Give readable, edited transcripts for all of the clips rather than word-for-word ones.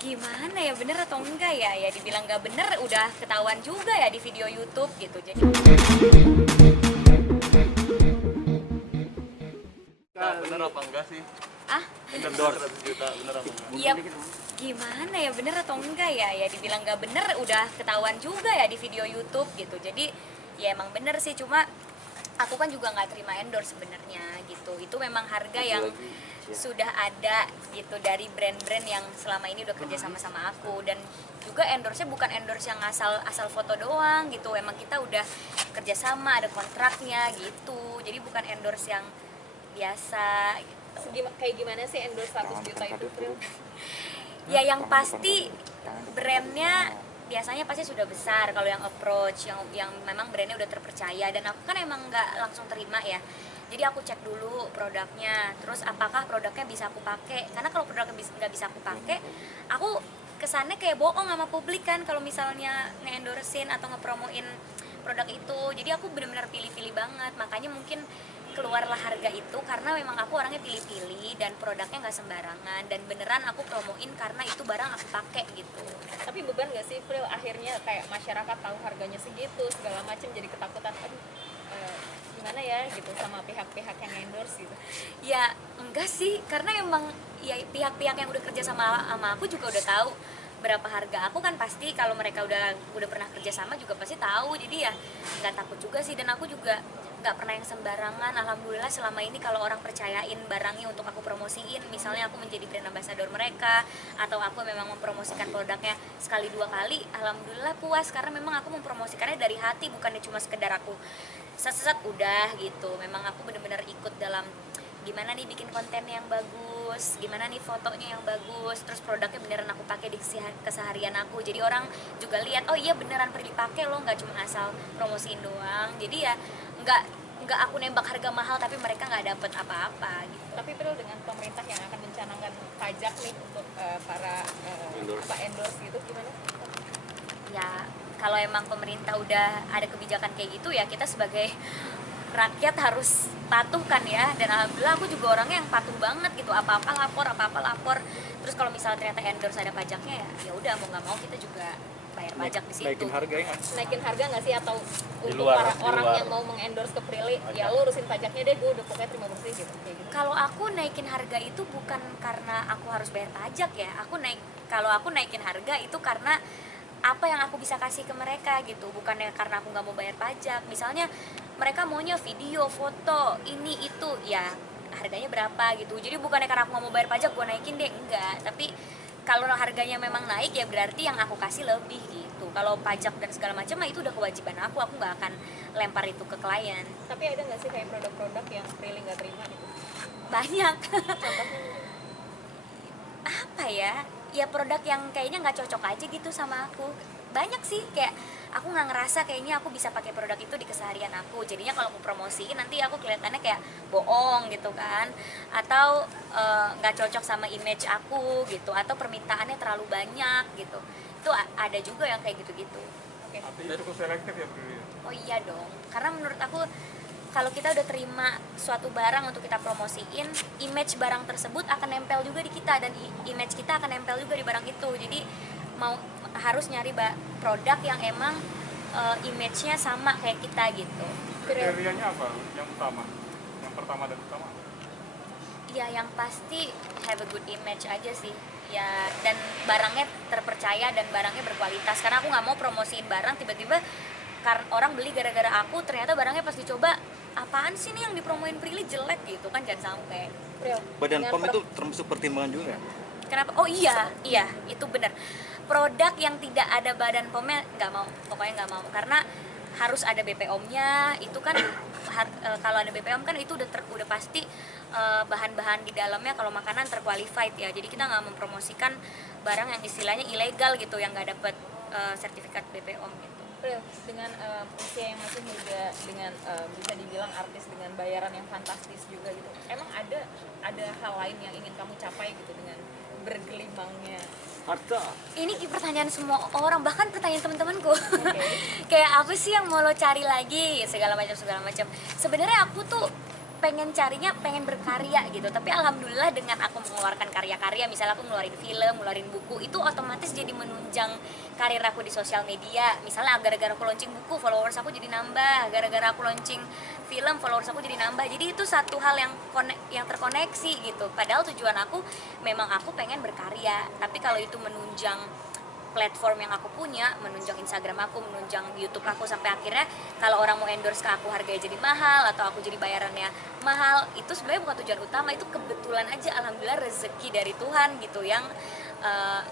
Gimana ya, bener atau enggak ya? Ya dibilang nggak bener udah ketahuan juga ya di video YouTube gitu. Jadi Bener apa enggak sih? ah Endorse 100 juta bener apa enggak? ya gimana ya, bener atau enggak ya? Ya dibilang nggak bener udah ketahuan juga ya di video YouTube gitu. Jadi ya emang bener sih, cuma aku kan juga nggak terima endorse sebenarnya gitu. Itu memang harga yang sudah ada gitu dari brand-brand yang selama ini udah kerja sama aku. Dan juga endorse-nya bukan endorse yang asal foto doang gitu, emang kita udah kerja sama, ada kontraknya gitu. Jadi bukan endorse yang biasa gitu. Kayak gimana sih endorse 100 juta itu, Pril? Ya yang pasti brandnya biasanya pasti sudah besar kalau yang approach, yang memang brandnya udah terpercaya. Dan aku kan emang nggak langsung terima ya, jadi aku cek dulu produknya, terus apakah produknya bisa aku pakai. Karena kalau produknya nggak bisa aku pakai, aku kesannya kayak bohong sama publik kan kalau misalnya nge-endorsein atau ngepromoin produk itu. Jadi aku benar-benar pilih-pilih banget, makanya mungkin keluarlah harga itu karena memang aku orangnya pilih-pilih dan produknya nggak sembarangan, dan beneran aku promoin karena itu barang aku pakai gitu. Tapi beban gak sih, Pril, akhirnya kayak masyarakat tahu harganya segitu segala macam, jadi ketakutan, aduh gimana ya gitu sama pihak-pihak yang endorse gitu. Ya enggak sih, karena emang ya pihak-pihak yang udah kerja sama aku juga udah tahu berapa harga aku kan. Pasti kalau mereka udah pernah kerja sama juga pasti tahu. Jadi ya nggak takut juga sih, dan aku juga nggak pernah yang sembarangan. Alhamdulillah selama ini kalau orang percayain barangnya untuk aku promosiin, misalnya aku menjadi brand ambassador mereka atau aku memang mempromosikan produknya sekali dua kali, alhamdulillah puas karena memang aku mempromosikannya dari hati, bukannya cuma sekedar aku set udah gitu. Memang aku benar-benar ikut dalam gimana nih bikin konten yang bagus, gimana nih fotonya yang bagus, terus produknya beneran aku pakai di keseharian aku. Jadi orang juga lihat, oh iya beneran pernah dipakai loh, nggak cuma asal promosiin doang. Jadi ya nggak aku nembak harga mahal tapi mereka nggak dapet apa-apa gitu. Tapi Pril, dengan pemerintah yang akan mencanangkan pajak nih untuk para endorse gitu, gimana? Ya kalau emang pemerintah udah ada kebijakan kayak gitu, ya kita sebagai rakyat harus patuh kan ya. Dan alhamdulillah aku juga orangnya yang patuh banget gitu, apa-apa lapor. Terus kalau misalnya ternyata endorse ada pajaknya, ya udah mau nggak mau kita juga bayar pajak di situ. Naikin harga ya nggak? Naikin harga nggak sih, atau untuk luar, para di orang luar. yang mau mengendorse ke Prilly, ya lu urusin pajaknya deh, gue udah pokoknya terima bersih gitu, kayak gitu. Kalau aku naikin harga itu bukan karena aku harus bayar pajak ya. Kalau aku naikin harga itu karena apa yang aku bisa kasih ke mereka gitu, bukannya karena aku nggak mau bayar pajak. Misalnya mereka maunya video, foto, ini itu, ya harganya berapa gitu. Jadi bukannya karena aku nggak mau bayar pajak gue naikin deh, enggak. Tapi kalau harganya memang naik, ya berarti yang aku kasih lebih gitu. Kalau pajak dan segala macam, itu udah kewajiban aku nggak akan lempar itu ke klien. Tapi ada nggak sih kayak produk-produk yang Prilly nggak terima gitu? Banyak. Contohnya? Apa ya produk yang kayaknya nggak cocok aja gitu sama aku. Banyak sih, kayak aku nggak ngerasa kayaknya aku bisa pakai produk itu di keseharian aku. Jadinya kalau aku promosiin nanti aku kelihatannya kayak bohong gitu kan, atau nggak cocok sama image aku gitu, atau permintaannya terlalu banyak gitu. Itu ada juga yang kayak gitu-gitu. Oke. Artinya cukup selektif ya Bro ya? Oh iya dong, karena menurut aku kalau kita udah terima suatu barang untuk kita promosiin, image barang tersebut akan nempel juga di kita, dan image kita akan nempel juga di barang itu. Jadi harus nyari produk yang emang image-nya sama kayak kita gitu. Kriterianya apa yang utama? Yang pertama dan utama? Ya yang pasti have a good image aja sih. Ya, dan barangnya terpercaya dan barangnya berkualitas. Karena aku nggak mau promosiin barang tiba-tiba karena orang beli gara-gara aku, ternyata barangnya pas dicoba, apaan sih nih yang dipromoin Prilly, jelek gitu kan, jangan sampai. Badan POM itu termasuk pertimbangan juga? Kenapa? Oh iya itu benar. Produk yang tidak ada badan POM-nya nggak mau, pokoknya nggak mau, karena harus ada BPOM-nya. Itu kan kalau ada BPOM kan itu udah pasti bahan-bahan di dalamnya kalau makanan terqualified ya. Jadi kita nggak mempromosikan barang yang istilahnya ilegal gitu, yang nggak dapat sertifikat BPOM gitu. Dengan usia yang masih muda, dengan bisa dibilang artis dengan bayaran yang fantastis juga gitu, emang ada hal lain yang ingin kamu capai gitu dengan bergelimangnya? Harta. Ini pertanyaan semua orang, bahkan pertanyaan teman-temanku. Okay. Kayak apa sih yang mau lo cari lagi, segala macam. Sebenarnya aku tuh pengen carinya pengen berkarya gitu, tapi alhamdulillah dengan aku mengeluarkan karya-karya, misalnya aku ngeluarin film, ngeluarin buku, itu otomatis jadi menunjang karir aku di sosial media. Misalnya gara-gara aku launching buku, followers aku jadi nambah, gara-gara aku launching film, followers aku jadi nambah. Jadi itu satu hal yang terkoneksi gitu, padahal tujuan aku memang aku pengen berkarya, tapi kalau itu menunjang platform yang aku punya, menunjang Instagram aku, menunjang YouTube aku, sampai akhirnya kalau orang mau endorse ke aku harganya jadi mahal atau aku jadi bayarannya mahal, itu sebenarnya bukan tujuan utama, itu kebetulan aja, alhamdulillah rezeki dari Tuhan gitu yang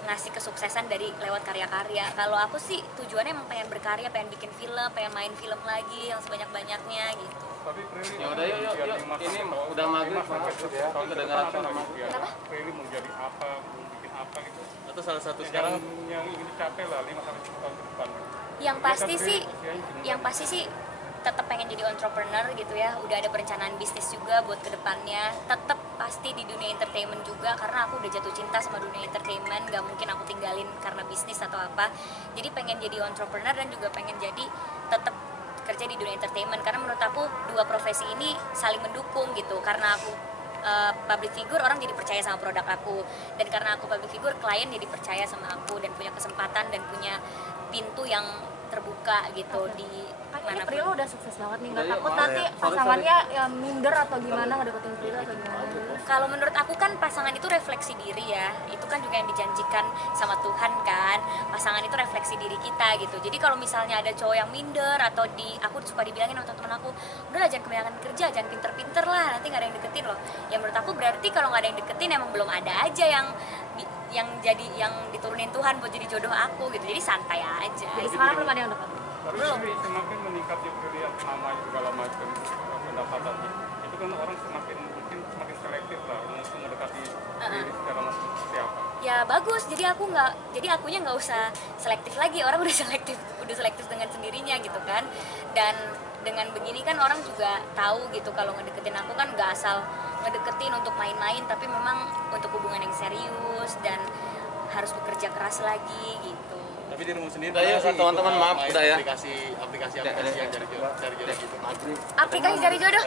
ngasih kesuksesan dari lewat karya-karya. Kalau aku sih tujuannya emang pengen berkarya, pengen bikin film, pengen main film lagi yang sebanyak-banyaknya gitu. Tapi Prilly Ya udah, yuk. Ini udah maghrib, kalau kedengaran ada suara impian Kenapa? Prilly mau jadi apa, mau bikin apa gitu. atau salah satu Yang sekarang ingin dicapai lah 5 sampai 10 tahun ke depan. Yang Dia pasti kan sih, Prilly usianya yang pasti sih tetap pengen jadi entrepreneur gitu ya. Udah ada perencanaan bisnis juga buat kedepannya. Tetap pasti di dunia entertainment juga, karena aku udah jatuh cinta sama dunia entertainment. Gak mungkin aku tinggalin karena bisnis atau apa. Jadi pengen jadi entrepreneur dan juga pengen jadi tetap kerja di dunia entertainment, karena menurut aku dua profesi ini saling mendukung gitu. Karena aku public figure, orang jadi percaya sama produk aku, dan karena aku public figure, klien jadi percaya sama aku dan punya kesempatan dan punya pintu yang terbuka gitu di Kan ini manapun. Prilo udah sukses banget nih, nggak Udah, yuk, takut maaf nanti ya. Sorry, pasangannya ya minder atau gimana ngedeketin Prilo atau gimana? Kalau menurut aku kan pasangan itu refleksi diri ya, itu kan juga yang dijanjikan sama Tuhan kan, pasangan itu refleksi diri kita gitu. Jadi kalau misalnya ada cowok yang minder atau aku suka dibilangin sama teman aku, udahlah jangan kebanyakan kerja, jangan pinter-pinter lah, nanti nggak ada yang deketin loh. Ya menurut aku berarti kalau nggak ada yang deketin emang belum ada aja yang diturunin Tuhan buat jadi jodoh aku gitu. Jadi santai aja. Jadi sekarang belum ada yang dekat. Tapi semakin meningkatnya Prilly nama segala macam pendapatannya, itu kan orang mungkin semakin selektif lah untuk mendekati Prilly secara siapa. Ya bagus, jadi akunya nggak usah selektif lagi, orang udah selektif dengan sendirinya gitu kan. Dan dengan begini kan orang juga tahu gitu kalau ngedeketin aku kan nggak asal ngedeketin untuk main-main, tapi memang untuk hubungan yang serius dan harus bekerja keras lagi gitu. Tapi dirimu sendiri Udah, ya, pernah sih teman-teman, ikut maaf, main udah ya. aplikasi yang cari jodoh gitu. Aplikasi cari jodoh,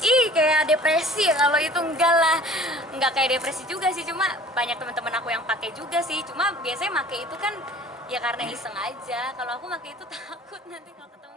ih kayak depresi ya, kalau itu enggak kayak depresi juga sih, cuma banyak teman-teman aku yang pakai juga sih, cuma biasanya pakai itu kan ya karena iseng aja. Kalau aku pakai itu takut nanti kalau ketemu